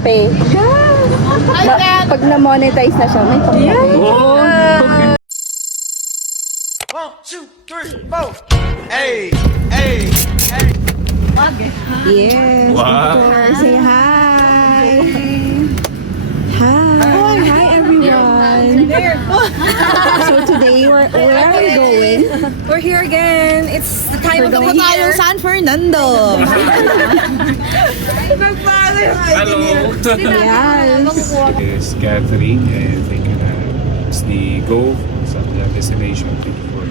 pangkape. Pag na-monetize na siya, may pangkape. One, two, three, four. Hey, hey, hey. Yes. Wow. Say hi. Hi. Hi, everyone. So today, where are we going? We're here again. It's the time of the year. San Fernando. Hello. Yes. Is Catherine and thank you na it's the Go sa destination. Thank you for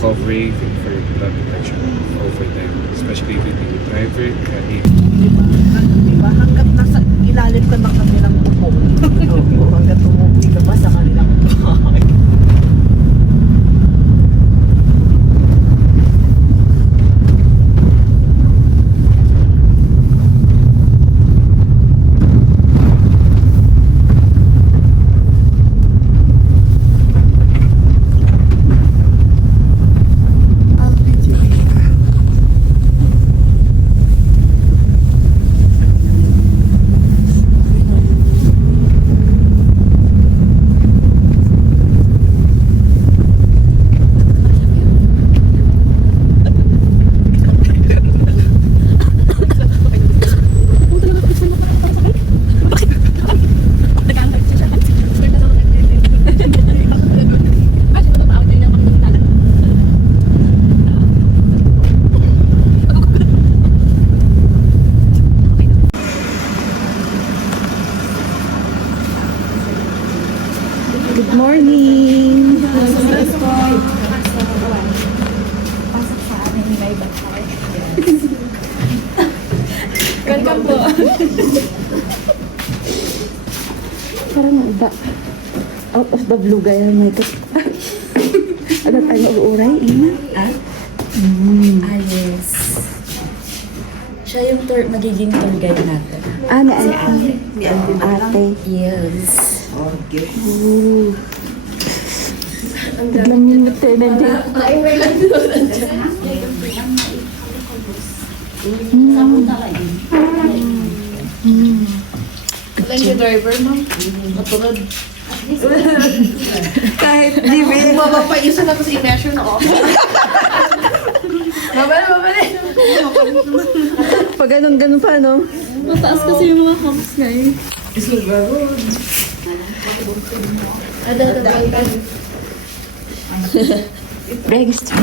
covering, thank you for your blood protection over them, especially with the driver. Diba? Hanggat nasa ilalim ka ng kanilang bubong. Hanggat umuwi ka pa sa kanilang bahay. Good morning. Welcome po. Parang iba. Out of the blue gaya may ito. Ano tayo uuray? Ina? Yes. Siya yung magiging tour guide natin. Na ate. Ate. Yes. Ooh. Biglang minute eh. Thank you, driver, ma'am. Matulad. Kahit di ba? Mapapaisa na kasi i-measure na ako. Mabali. Pag ganun pa, no? Mataas kasi yung mga humps ngayon. Register.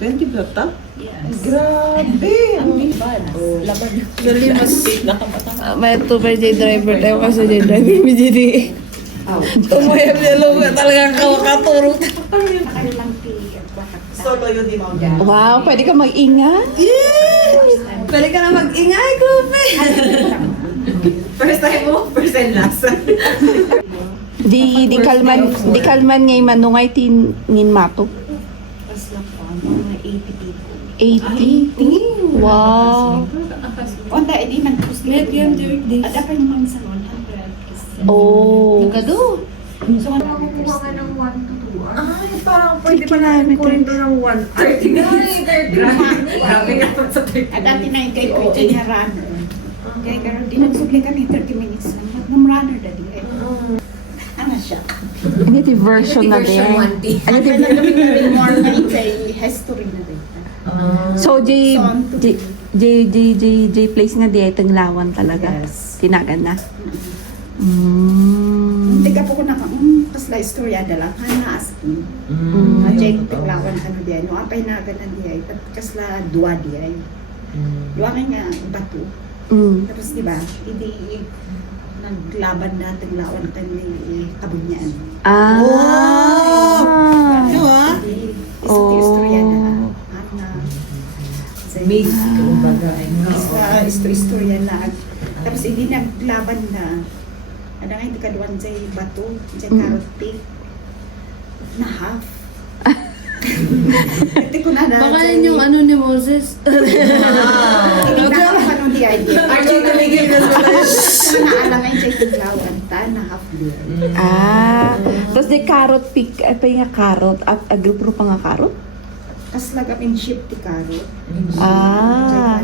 Twenty ba ta? Grabe! Dali mas may tubay J driver tayo kasi J driver mi jadi. Umayab niya lang talagang kawakaturo. Solo yun di mo. Wow, pwede ka mag-ingat? Pwede ka na mag-ingay, Grupe. First time mo, first and last. Di kalman ngay manungay ngin mato. 80? Wow. Onda, edi man Medium during this. Ada pa yung mga salon, 100. Oh. Gado. So, ano kukuha ka ng 1 to 2 hours? Ay, parang pwede pa namin kunin doon ng 1 hour. Grabe nga pa sa 30. At dati na yung kay Kuya niya runner. Kaya karoon din nagsubli kami 30 minutes lang. Mag runner dadi. Ano siya? Ano yung version na din? Ano Kaya yung nagawin more na kay history na rin. So, J place nga di itong lawan talaga. Yes. Tinagan na. Hindi ka po ko na kasla istorya dala. Hana asking. Jay tiglawan ka na diyan. No, apay na ganan diyan. Kasla dua diyan. Dua ka nga bato. Tapos diba, hindi naglaban natin lawan kami kabunyan. Istorya na. Mix, kumbaga. Istorya na. Tapos hindi naglaban na. Ano nga, hindi ka duwan sa bato, sa carrot cake. Na half. Hindi ko na na. Baka yun yung ano ni Moses. Hindi na ako pa nung di idea. Archie, tumigil ka sa Naalangay sa tiglawan ta na half beer. Tapos di carrot pick, pa yung carrot, at agrupo pa nga carrot? Kasla kami ship ti karot. Ah.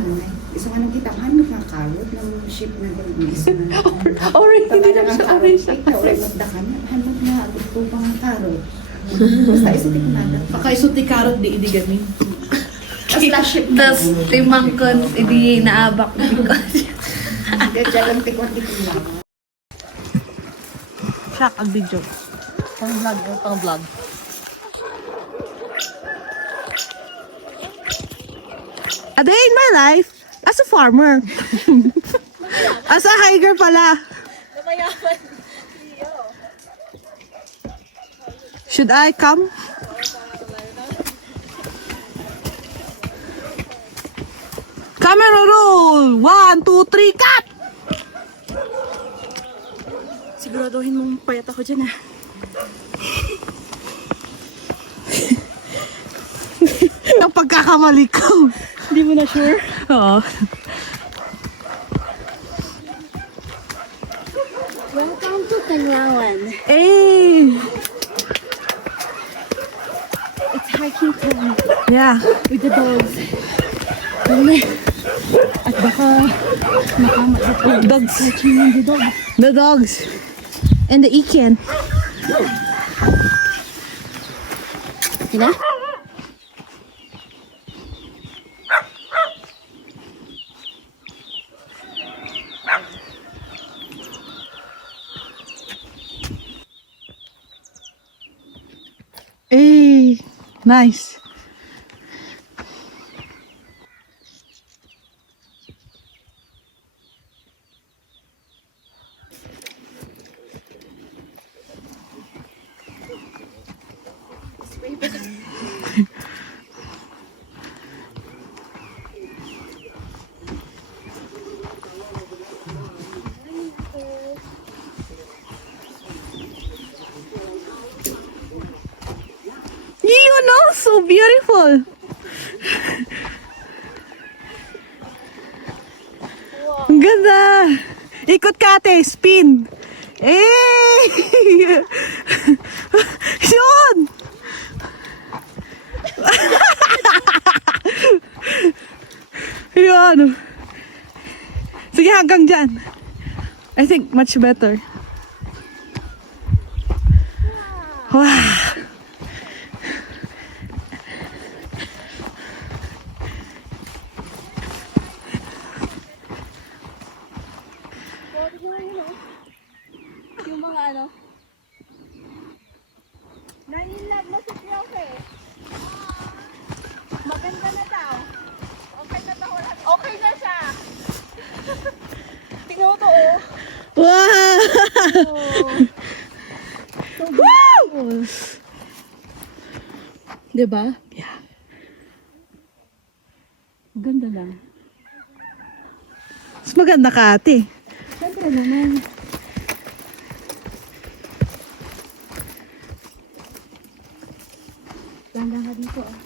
Isa ka nang kita, hanap nga karot ng ship na gano'n. Isa na. Orange, hindi na siya orange. Orange na ka na. Hanap nga, gusto pa nga karot. Basta isa ti kumada. Baka isuti karot di idigamin. Kasla ship na. Tapos timangkon, hindi naabak. Diyan lang tikwan ti kumada. Shock ang video. Pang vlog. A day in my life as a farmer. As a hiker pala. Should I come? Camera roll! 1, 2, 3, cut! Siguraduhin mong payat ako dyan, ah. Ang pagkakamali ko. Hindi mo na sure? Oo. Welcome to Tanglawan. Eh! It's hiking time Yeah. with the dogs. Dali. At baka makamat dito. Dogs. Hiking ng the dog. The dogs. And the Iken. Sila? Eh! Nice. You know, so beautiful. Ang ganda. Ikot ka ate, spin. Eh! Yun! Yun. Sige, hanggang dyan. I think much better. Wow. Yung mga ano? Nanginlove mo si Profe. Maganda na daw. Okay na daw. Okay na siya. Tingnan mo to, oh. Wow! Woo! Diba? Yeah. Ganda lang. Mas maganda ka ate. Siyempre naman. Ganda nga dito, ah.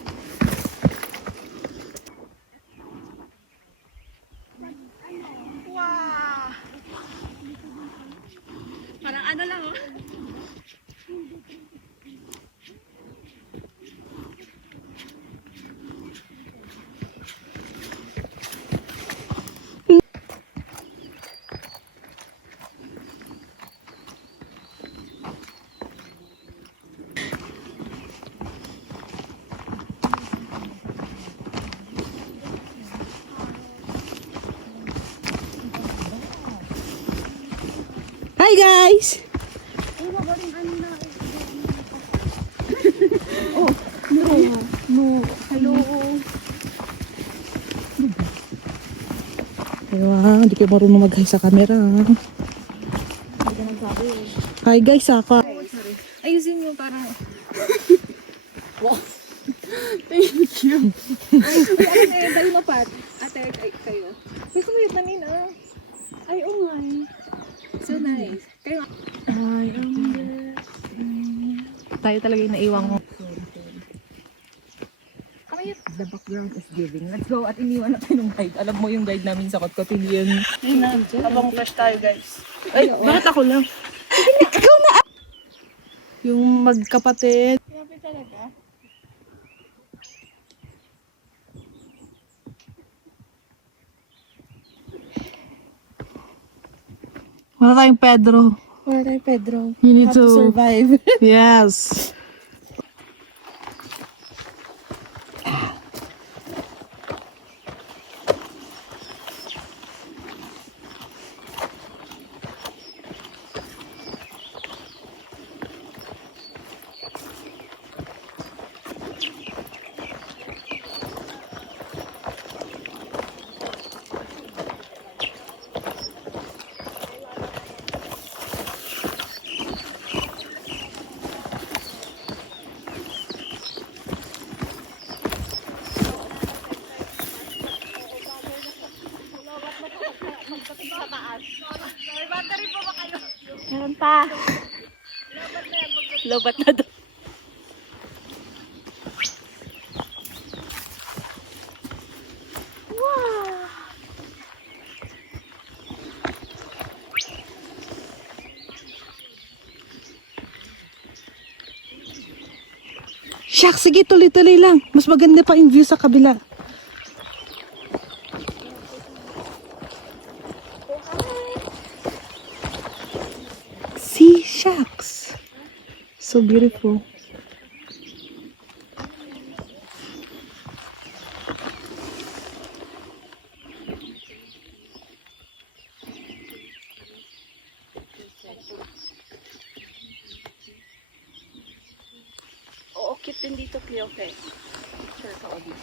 Parang ano lang, oh. Hi guys! No. Hello. Wow, hindi kayo marunong mag-hi sa camera. Hi guys, Saka. Ayusin mo parang... Ay, dali mo, Pat. Ate, kayo. May sumit na nina. Ay, umay. So nice. Kayo... Tayo talaga yung naiwang ko. The background is giving. Let's go at iniwan natin yung guide. Alam mo yung guide namin sa Kotkot, hindi yun. Habang flash tayo guys. Ay, bakit ako lang? Ikaw na! Yung magkapatid. Grabe talaga. Wala tayong Pedro. Wala tayo, Pedro. You need Have to to- survive. Yes. Meron pa. Lobat na doon. Shucks, sige, tuloy-tuloy lang. Mas maganda pa yung view sa kabila. See, shucks. So beautiful. Oo, cute din dito, Cleo. Okay. Sure ka, Obi.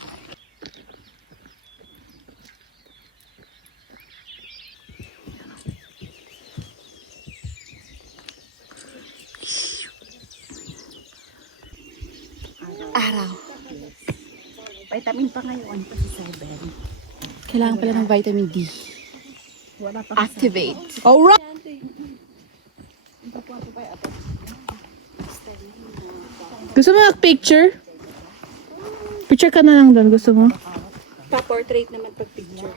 Araw. Vitamin pa ngayon, kasi 7. Kailangan pala ng vitamin D. Wala pa Activate. Alright. Gusto mo mag-picture? Picture ka na lang doon. Gusto mo? Pa-portrait naman pag picture.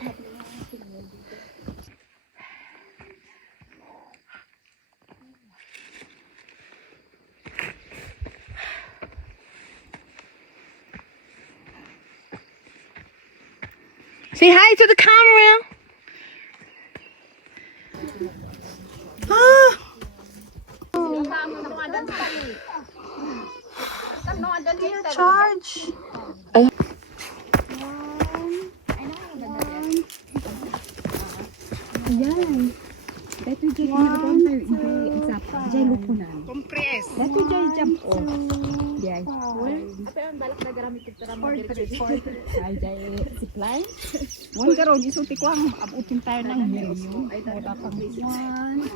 Say hi to the camera. Ah. Charge. One karon isulti ko ang abutin tayo ng milyon. Ay wala pang 1,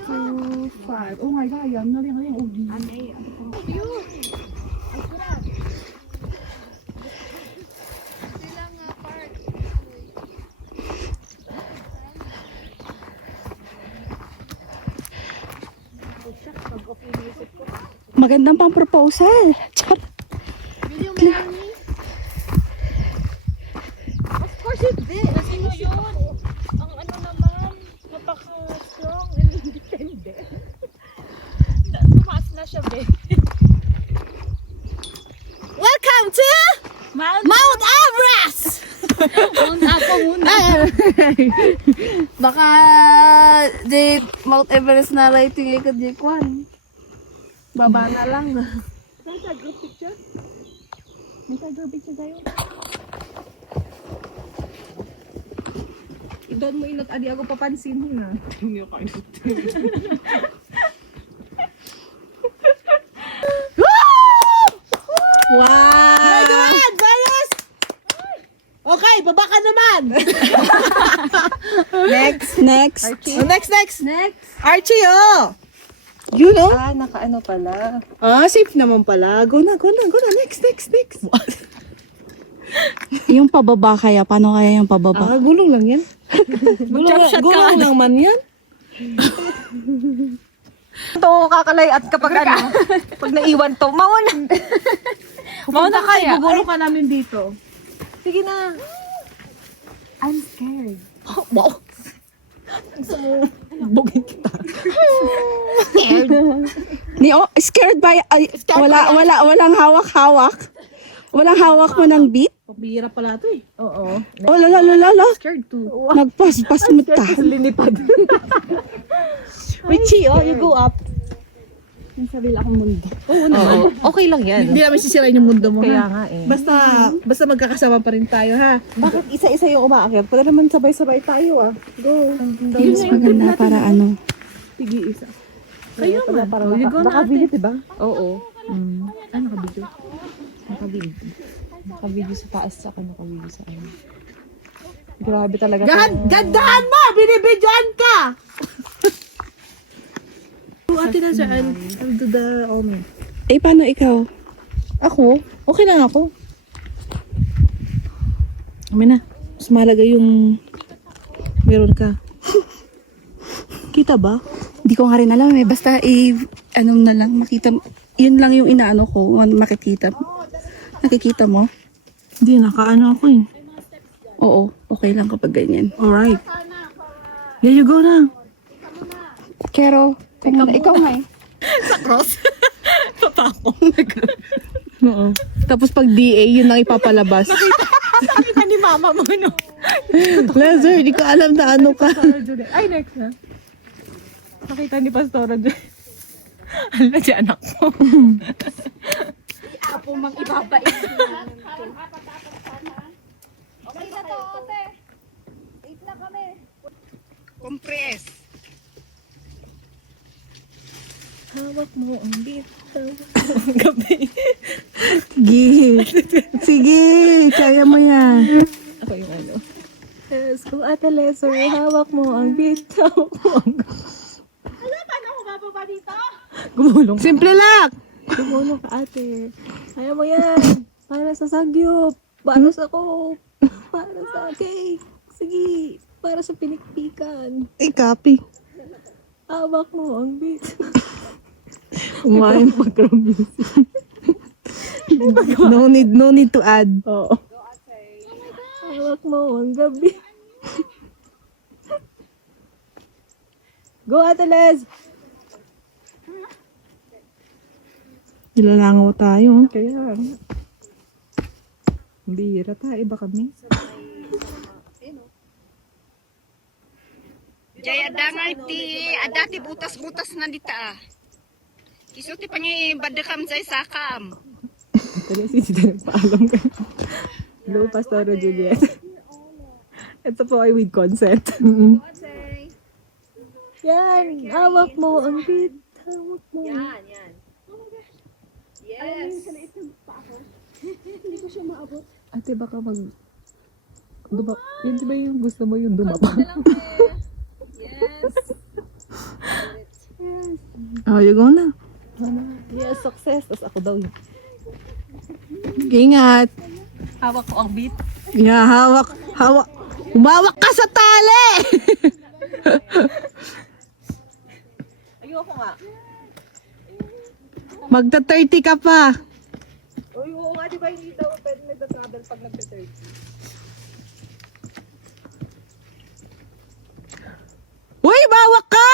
2, 5. Oh my god, yan na lang yung ugi. Magandang pang proposal. Char. Welcome to Mount Everest. Baka Mount Everest na lighting likod J1. Baba na lang. Doon mo inot, adi ako papansin mo na. Wow! Virus! Okay, baba ka naman. Next. Oh, next. Archie, oh. You know? Ah, nakaano pala. Ah, safe naman pala. Go na. Next. Yung pababa kaya, paano kaya yung pababa? Ah, gulong lang yan. Gulong lang man yan. Ito, kakalay at kapag ano, pag naiwan to, mauna. Mauna kaya. Gugulong ka namin dito. Sige na. I'm scared. Wow. Bugin kita. Scared by, walang hawak-hawak. Walang hawak mo ng beat? Pabira pala to eh. Oo. Oh, lala. Scared to. Nagpas-pas mo ta. Linipad. Richie, oh, you go up. Yung sarili akong mundo. Oo, okay lang yan. Hindi namin sisirain yung mundo mo. Kaya ha? nga eh. Basta magkakasama pa rin tayo ha. Bakit isa-isa yung umaakyat? Pwede naman sabay-sabay tayo ah. Go. Mas maganda para ano. Pigi isa. Kayo man. Para naka-video, diba? Oo. Ano ka video? Naka-video sa taas ako, naka-video sa ano. Grabe talaga. Gandaan mo! Binibidyoan ka! Ate na saan? I'll do the Eh, paano ikaw? Ako? Okay lang ako. Amin na. Mas mahalaga yung meron ka. Kita ba? Hindi ko nga rin alam eh. Basta anong na lang, makita. Yun lang yung inaano ko. Makikita. Nakikita mo? Hindi, nakaano ako eh. Oo, okay lang kapag ganyan. Alright. There you go na. Kero, ikaw nga eh. Oo. Tapos pag DA, yun ang ipapalabas. Nakita ni mama mo, no? Lazar, di ko alam na ano ka. Ay, next na. Nakita ni Pastora dyan. Hala, si anak mo. Ako mang ibabait. Compress. Hawak mo ang beat. Ang gabi. Sige. Sige, kaya mo yan. Ako yung ano. Yes, kung Ate Lesser, hawak mo ang beat. Hawak mo ang... Ano, paano ako bababa dito? Gumulong. Simple lang. Gumulong ka, ate. Kaya mo yan. Para sa sagyop. Para sa coke. Para sa cake. Sige. Para sa pinikpikan. Copy. Hawak mo ang beat. Kumain background music. No need to add. Oo. Hawak mo ang gabi. Go, Ate Les! Nilalangaw tayo. Kaya, bihira tayo ba kami? Jaya dangal ti adati butas-butas na dita ah. Isuti pa niya badakam sa sakam. Tala si Sita nagpaalam ka. Hello, Pastora Juliet. Ito po ay with consent. Yan, hawak mo ang beat. Hawak mo. Yan. Yes. Hindi ko siya maabot. Ate, baka yun di ba yung gusto mo yung dumapa? Oh, you go na. Yes, success. Tapos ako daw yun. Ingat. Hawak ko ang beat. Yeah, hawak. Umawak ka sa tali! Ayoko nga. Magta 30 ka pa. Uy, oo nga, di ba hindi daw pwede nagta-travel pag nagta-30? Uy, bawak ka!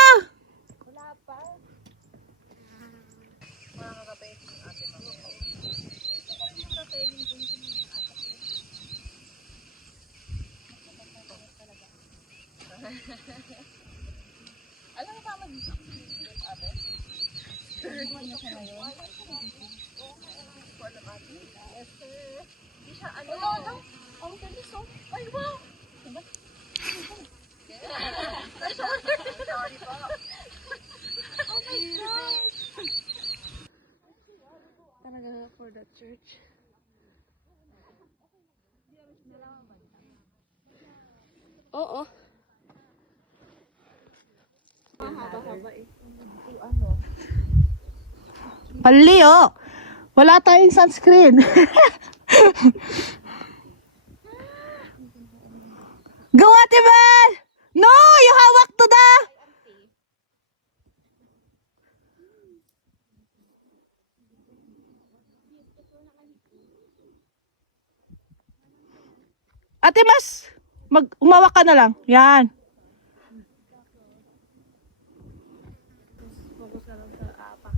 Oo. Pali, oh. Wala tayong sunscreen. Go, Ate Bel! No, you hawak to the... Ate Mas, umawak ka na lang. Yan.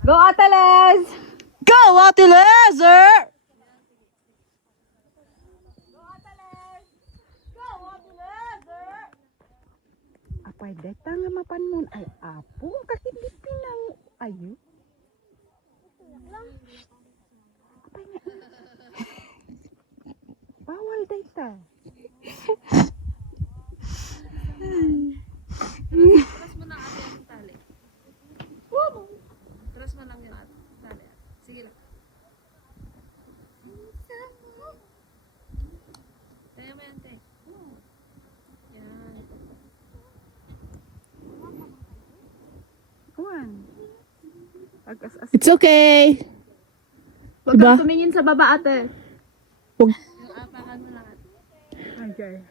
Go, Ate Les! Go, Ate Laser! pwede tanga mapan mo ay apo kakindi pinang ayo. Apay nga. Bawal data. Atras mo lang ate yung tali. Atras mo lang yung tali. Sige lang. Kaya mo yan, te. Yan. Kuan. Agas-as. It's okay. Huwag Diba? kang tumingin sa baba, ate. Yung apakan mo lang ate. Okay.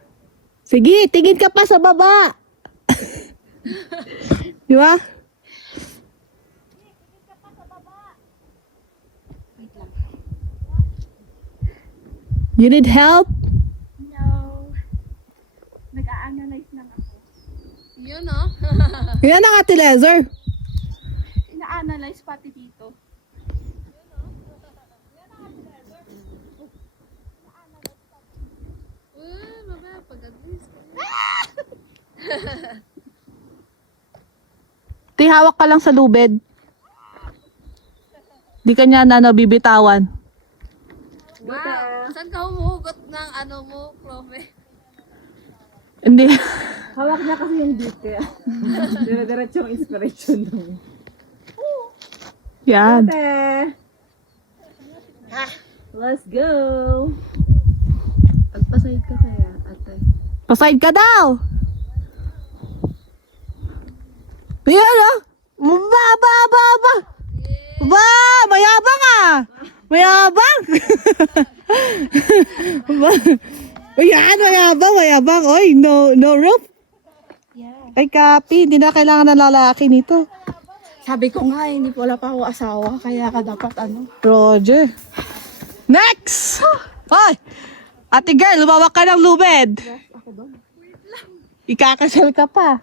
Sige, tingin ka pa sa baba. Di ba? You need help? No. Nag-a-analyze lang ako. Yun, no? Yan ang Ate Lezer. Ina-analyze pati dito. Baba, pag-adlis. Hawak ka lang sa lubed. Di ka niya na nabibitawan. Wow! Saan ka humuhugot ng ano mo, Clove? Hindi. Hawak niya kasi yung beat kaya. Dire-diretso yung inspiration mo. Yan. Let's go! Pagpasahid ka kaya, ate. Paside ka daw. Ayan ah. Ba. Ba, mayabang ah. Mayabang. Ayan, mayabang. Oy, no rope. Ay, Kapi, hindi na kailangan ng lalaki nito. Sabi ko nga, hindi wala pa ako asawa, kaya ka dapat ano. Roger. Next! Hoy! Ate girl, lumawak ka ng lubed. Ikakasal ka pa.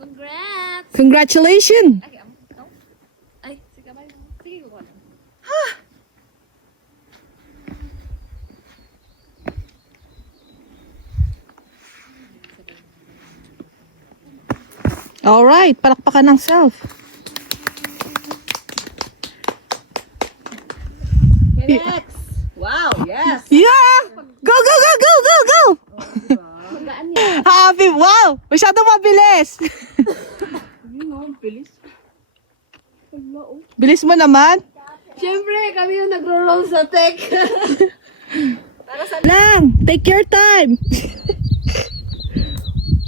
Congrats! Congratulations! Ay, sige ba? Sige ko lang. Alright, palakpakan ng self. Next! Wow, yes! Yeah! Go! Happy! Wow! Masyadong mabilis! Bilis mo naman. Siyempre, kami yung nagro-roll sa tech. Lang! Take your time!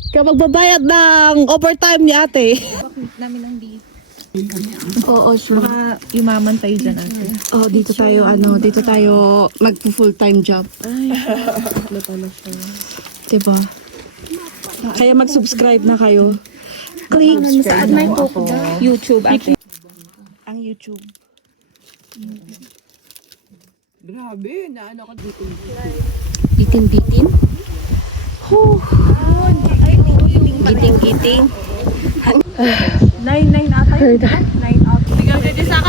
Ka magbabayad ng overtime ni ate. Oo, sure. Baka yumaman tayo dyan ate. Oh, dito tayo mag-full-time job. Ay, diba? Kaya mag-subscribe na kayo. Click. Saan may YouTube ate. Ang YouTube. Bitin-bitin. Giting-giting. 9 ata yun. 9 out. Sige, sa